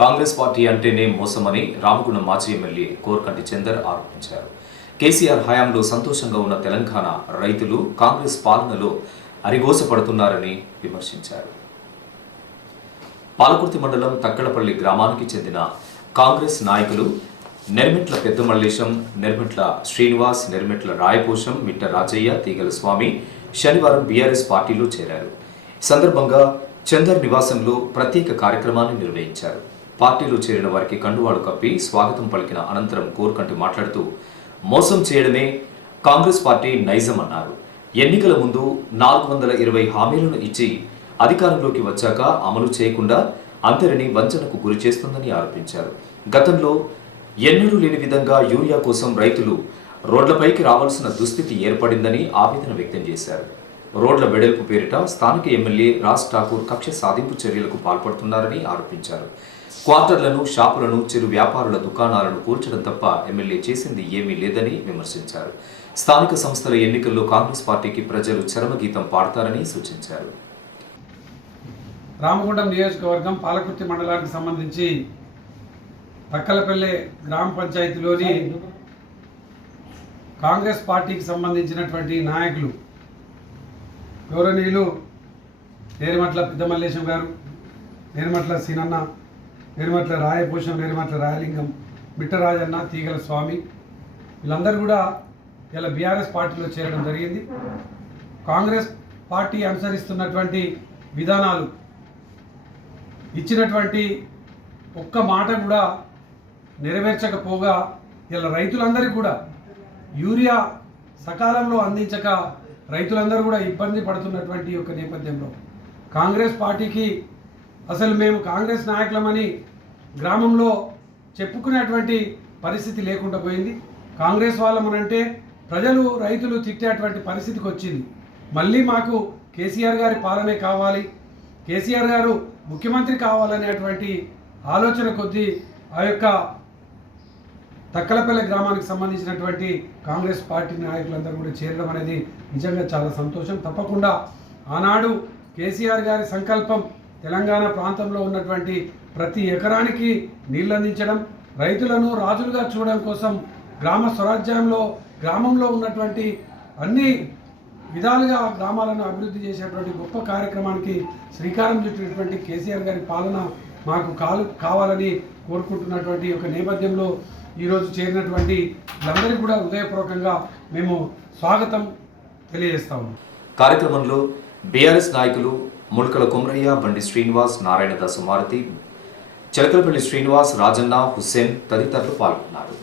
Congress party అంటేనే మోసమని రామగుండం మాజీ MLA కోర్కంటి Chander ఆరోపించారు. కేసీఆర్ హయాంలో సంతోషంగా ఉన్న తెలంగాణ రైతులు కాంగ్రెస్ పాలనలో అరిగోసపడుతున్నారని విమర్శించారు. పాలకుర్తి మండలం తక్కడపల్లి గ్రామానికి చెందిన కాంగ్రెస్ నాయకులు నెర్మెట్ల పెద్ద మల్లేశం, నెర్మెట్ల శ్రీనివాస్, నెర్మెట్ల రాయపోషం, మిట్ట రాజయ్య, తీగల స్వామి శనివారం బీఆర్ఎస్ పార్టీలో చేరారు. ఈ సందర్భంగా చందర్ నివాసంలో ప్రత్యేక కార్యక్రమాన్ని నిర్వహించారు. పార్టీలో చేరిన వారికి కండువాలు కప్పి స్వాగతం పలికిన అనంతరం కోర్కంటి మాట్లాడుతూ మోసం చేయడమే కాంగ్రెస్ పార్టీ నైజం అన్నారు. ఎన్నికల ముందు 420 హామీలను ఇచ్చి అధికారంలోకి వచ్చాక అమలు చేయకుండా అందరినీ వంచనకు గురి చేస్తుందని ఆరోపించారు. గతంలో ఎన్నడూ లేని విధంగా యూరియా కోసం రైతులు రోడ్లపైకి రావాల్సిన దుస్థితి ఏర్పడిందని ఆవేదన వ్యక్తం చేశారు. రోడ్ల వెడల్పు పేరిట స్థానిక ఎమ్మెల్యే రాజ్ ఠాకూర్ కక్ష సాధింపు చర్యలకు పాల్పడుతున్నారని ఆరోపించారు. క్వార్టర్లను, షాపులను, చిరు వ్యాపారుల దుకాణాలను కూల్చడం తప్ప ఎమ్మెల్యే చేసింది ఏమీ లేదని విమర్శించారు. స్థానిక సంస్థల ఎన్నికల్లో కాంగ్రెస్ పార్టీకి ప్రజలు చరమగీతం పాడతారని సూచించారు. రామగుండం నియోజకవర్గం పాలకుర్తి మండలానికి సంబంధించి తక్కలపల్లె గ్రామ పంచాయతీలోని కాంగ్రెస్ పార్టీకి సంబంధించినటువంటి నాయకులు గౌరవనీయులు నేరిమట్ల పెద్ద మల్లేశం గారు, నేరిమట్ల సీనన్న, నేరిమట్ల రాయపోషం, నేరిమట్ల రాయలింగం, మిట్టరాజన్న, తీగల స్వామి వీళ్ళందరూ కూడా ఇలా బీఆర్ఎస్ పార్టీలో చేరడం జరిగింది. కాంగ్రెస్ పార్టీ అనుసరిస్తున్నటువంటి విధానాలు, ఇచ్చినటువంటి ఒక్క మాట కూడా నెరవేర్చకపోగా ఇలా రైతులందరికీ కూడా యూరియా సకాలంలో అందించక రైతులందరూ కూడా ఇబ్బంది పడుతున్నటువంటి ఒక నేపథ్యంలో కాంగ్రెస్ పార్టీకి అసలు మేము కాంగ్రెస్ నాయకులమని గ్రామంలో చెప్పుకునేటువంటి పరిస్థితి లేకుండా పోయింది. కాంగ్రెస్ వాళ్ళమనంటే ప్రజలు, రైతులు తిట్టేటువంటి పరిస్థితికి వచ్చింది. మళ్ళీ మాకు కేసీఆర్ గారి పాలనే కావాలి, కేసీఆర్ గారు ముఖ్యమంత్రి కావాలనేటువంటి ఆలోచన కొద్దీ ఆ యొక్క తక్కలపల్లె గ్రామానికి సంబంధించినటువంటి కాంగ్రెస్ పార్టీ నాయకులందరూ కూడా చేరడం అనేది నిజంగా చాలా సంతోషం. తప్పకుండా ఆనాడు కేసీఆర్ గారి సంకల్పం తెలంగాణ ప్రాంతంలో ఉన్నటువంటి ప్రతి ఎకరానికి నీళ్ళు అందించడం, రైతులను రాజులుగా చూడడం కోసం గ్రామ స్వరాజ్యంలో గ్రామంలో ఉన్నటువంటి అన్ని విధాలుగా గ్రామాలను అభివృద్ధి చేసేటువంటి గొప్ప కార్యక్రమానికి శ్రీకారం చుట్టినటువంటి కేసీఆర్ గారి పాలన మాకు కావాలని కోరుకుంటున్నటువంటి ఒక నేపథ్యంలో ఈరోజు చేరినటువంటి వీళ్ళందరికీ కూడా హృదయపూర్వకంగా మేము స్వాగతం తెలియజేస్తాము. కార్యక్రమంలో బీఆర్ఎస్ నాయకులు ముల్కల కుమ్రయ్య, బండి శ్రీనివాస్, నారాయణదాసు మారుతి, చిలకలపల్లి శ్రీనివాస్, రాజన్న, హుస్సేన్ తదితరులు పాల్గొన్నారు.